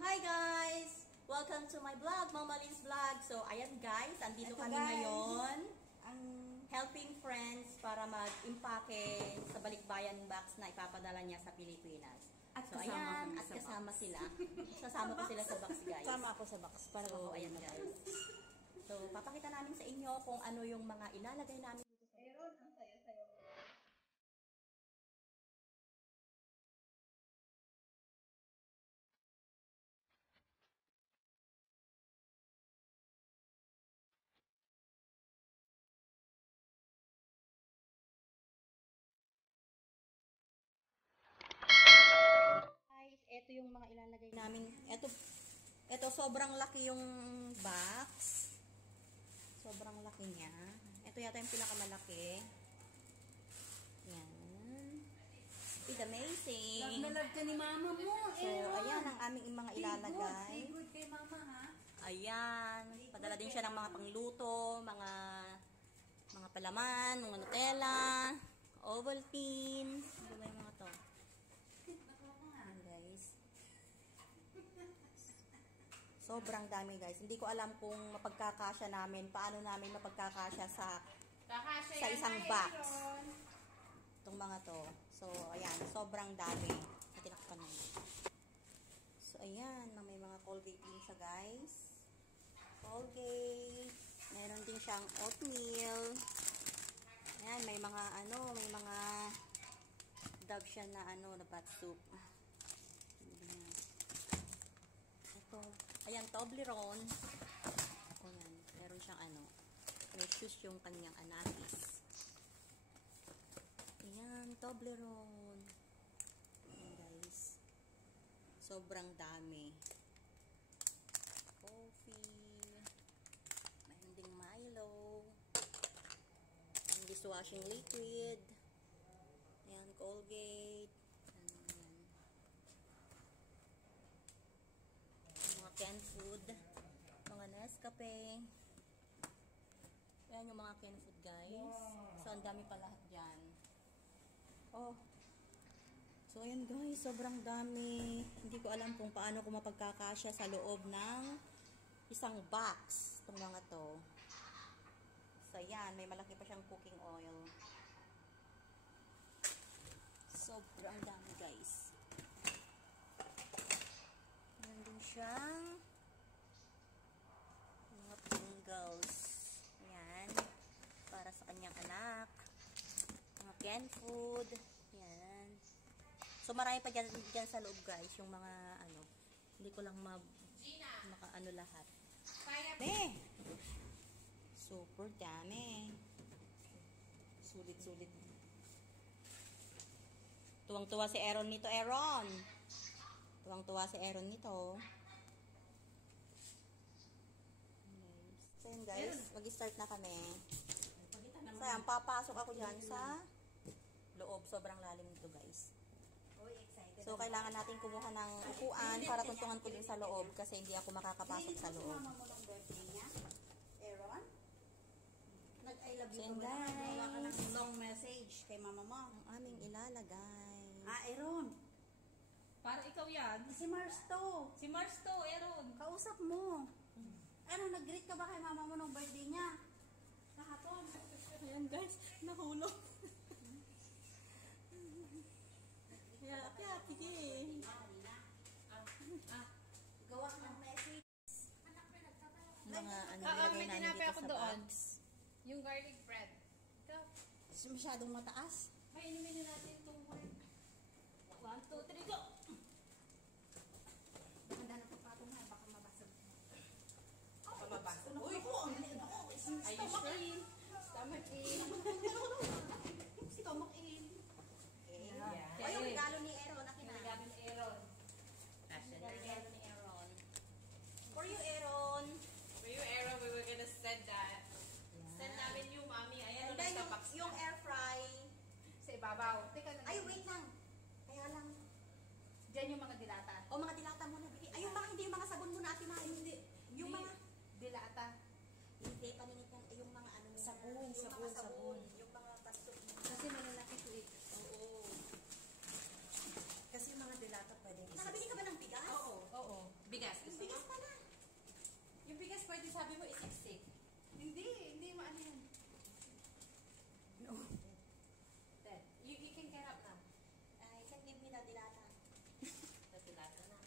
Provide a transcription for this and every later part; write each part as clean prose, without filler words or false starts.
Hi guys! Welcome to my vlog, Mama Lynn's Vlog. So, ayan guys, andito kami ngayon. Ang helping friends para mag-impake sa balikbayan box na ipapadala niya sa Pilipinas. At so, ayan, at kasama sila. Sasama ko sila sa box guys. Sama ako sa box. Para so, ayan guys. So, papakita namin sa inyo kung ano yung mga ilalagay namin dito sa Meron, ang saya-saya. guys. Ito yung mga ilalagay namin. Ito sobrang laki yung box. Sobrang laki niya. Ito yata yung pinakamalaki. Yan. It's amazing. Love na love ka ni mama mo. So, ayan ang aming mga ilalagay. Be good kay mama, ha? Ayan. Padala din siya ng mga pangluto, mga palaman, mga Nutella, Ovaltine. Ano ba yung mga to? Ayan, guys. Sobrang dami, guys. Hindi ko alam kung mapagkakasya namin, paano namin mapagkakasya sa isang box. Itong mga to. So, ayan. Sobrang dami. Tinakpan mo. So, ayan. May mga Colgate din siya, guys. Colgate. Meron din siyang oatmeal. Ayan. May mga dab siya na na bat soup. Ito. Ayan, Toblerone. Ayan. Meron siyang may shoes yung kanyang anakis. Ayan, Toblerone. Ayan, guys. Sobrang dami. Coffee. Mayroon ding Milo. Ayan, dishwashing liquid. Ayan, Colgate. Ayan. Mga canned food. Mga Nescafe. Ayan yung mga canned food, guys. So, ang dami pa lahat dyan. Oh. So, ayan guys, sobrang dami. Hindi ko alam kung paano ko mapagkakasya sa loob ng isang box. Itong mga to. So, ayan, may malaki pa siyang cooking oil. Sobrang dami, guys. Meron din siyang mga Pringles. Ayan. Para sa kanyang anak. Mga canned food. Yan. So, marami pa dyan sa loob, guys. Yung mga, hindi ko lang maka lahat. Super dami. Sulit-sulit. Tuwang-tuwa si Aaron nito, Aaron. Tuwang-tuwa si Aaron nito. So, yun, guys. Mag-start na kami. So, ayan, papasok ako dyan sa loob. Sobrang lalim nito, guys. So, kailangan natin kumuha ng upuan para tuntungan ko din sa loob kasi hindi ako makakapasok sa loob. Aaron? Nag-I love you So, guys. guys. Ka ng long message kay mama mo. Ang aming ilalagay. Aaron. Para ikaw yan. Si Mars to. Si Mars to, Aaron. Kausap mo. Ano, nag-greet ka ba kay mama mo nung birthday niya? Kahapon. Ayan, guys. Nahulog. Kaya, sige. Gawa ng message. Mga May ilagay namin tinapay dito ako sa doon. box. Yung garlic bread. Ito. Masyadong mataas. Ay, inumin na natin itong word. 1, 2, 3, go! Maganda na papatong na. Baka mabasag. Baka mabasag. Uy! Ang liit ako. Are you sure? Stomach in. Si Tomak in. Yeah. Ay, yung regalo ni Aaron. Akin Yung na. regalo ni Aaron. Regalo ni Aaron. For you, Aaron. For you, Aaron, we were gonna send that. Send namin yung mami. Ayan, And then, nasa box yung air fry. sa ibabaw. Teka na. Ay, wait lang. Kaya lang. Diyan yung mga dilata. O, mga dilata muna. Ay, hindi yung mga sabon muna, Ate Mari. Hindi. Yung mga... Dilata. Hindi, paninit yan. Yung mga Sabon. Hindi maano yan. No. Then, you can get up now. I can give me the dilata. Nagdilata na.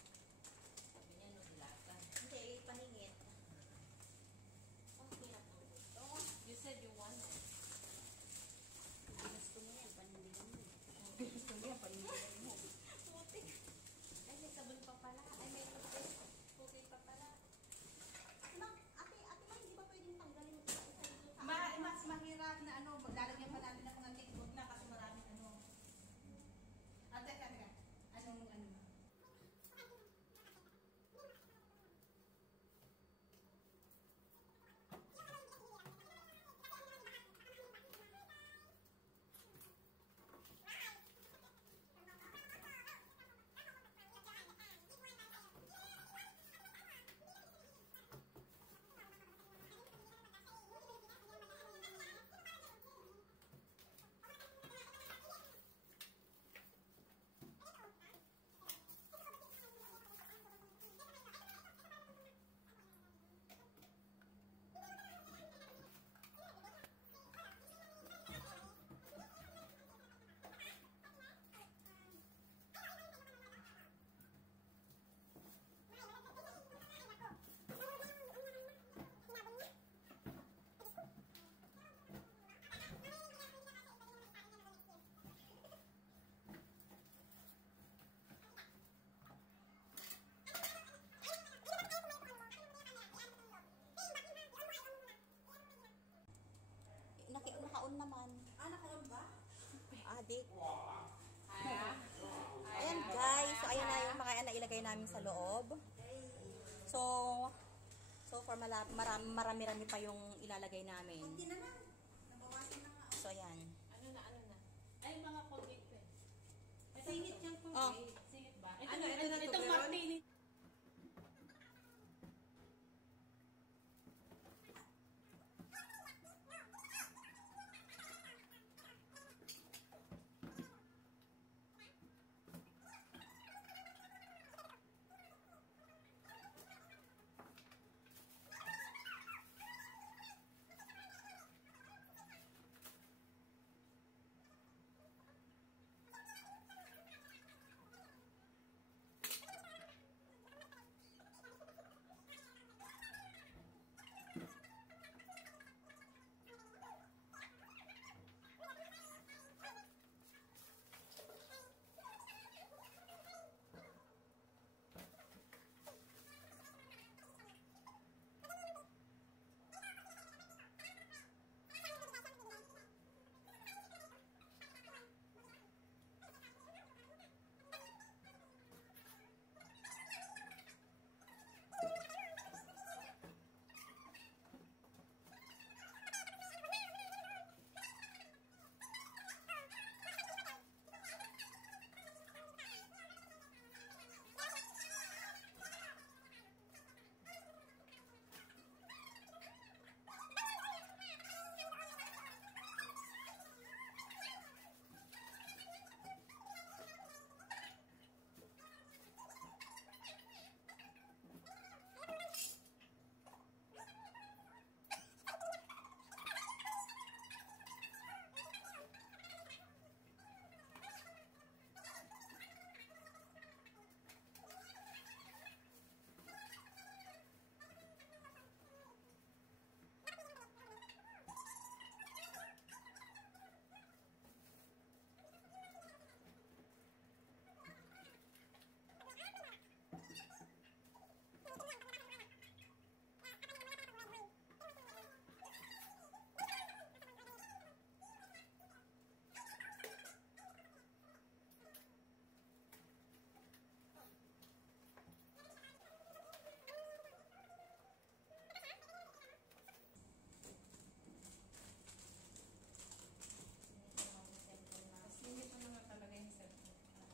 Sabi niya, no, dilata. Hindi, paningit. Okay na po. Oo. You said you wanted. Gusto mo yan, panindigan mo. Gusto mo yan, panindigan mo. Putik. Ay, may sabon pa pala. Ay, may toothpaste. Putik pa pala. Ate, ma, hindi ba pwedeng tanggalin ito isa dito sa Mas mahirap na ano, lalagyan pa natin ako ng tikbog na kasi maraming ano. Teka. Anong ano? Naka-on naman. Naka-on ba? Adik. Ayan guys, so ayan na yung mga nailagay namin sa loob. So far marami-rami pa yung ilalagay namin. Kunti na lang. Nabawasan na nga. So ayan. Ano na? Ay, mga Colgate pa. Singit yung Oh. Singit ba? Ano, ito na to, Itong meron? Martini.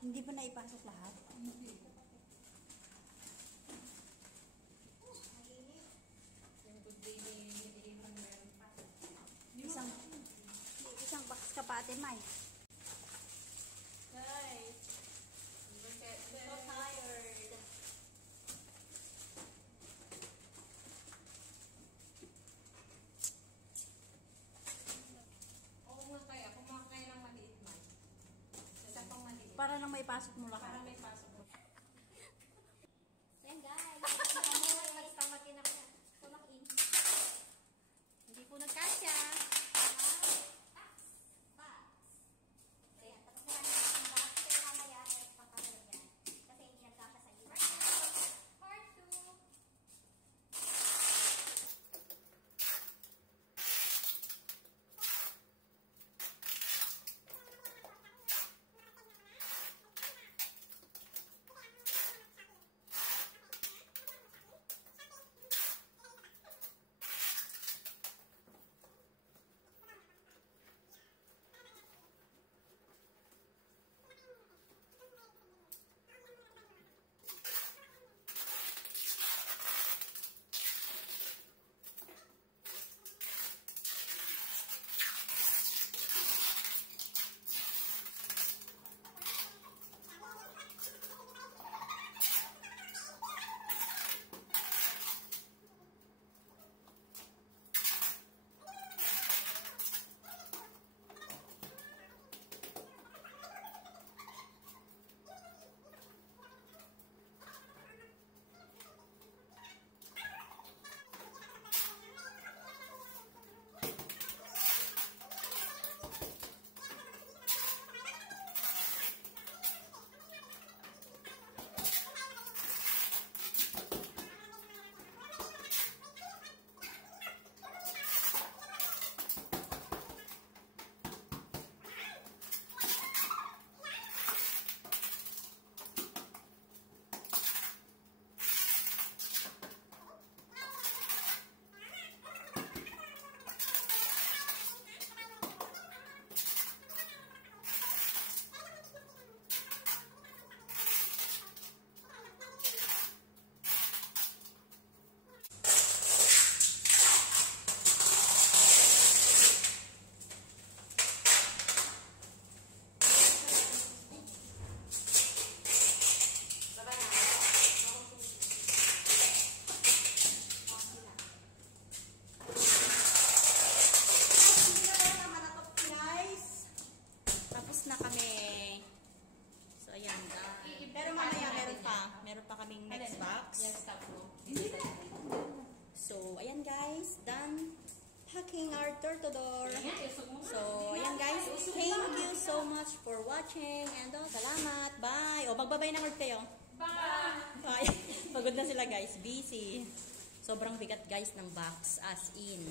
Hindi ba naipasok lahat? Yung good day ni April meron pa. Isang box ka pa ate Mai. Guys, look at this. So tired. Para nang may pasok mo lahat. Para may pasok mo. Ayan guys. Magtamakin ako na. Tumakin. Hindi po nagkasya. Ayan, tapos na namin yung box. Pero mamaya, next pa kami yan. Kasi hindi nagkasya sa iba. Part 2. Tapos na kami. So, ayan. Pero mamaya meron pa kaming next box. Yes, stop mo. So, ayan guys. Done packing our door-to-door. So, ayan guys. Thank you so much for watching. And salamat. Bye. O, magbabay na word kayo. Bye! Bye. Pagod na sila guys. Busy. Sobrang bigat guys ng box. As in.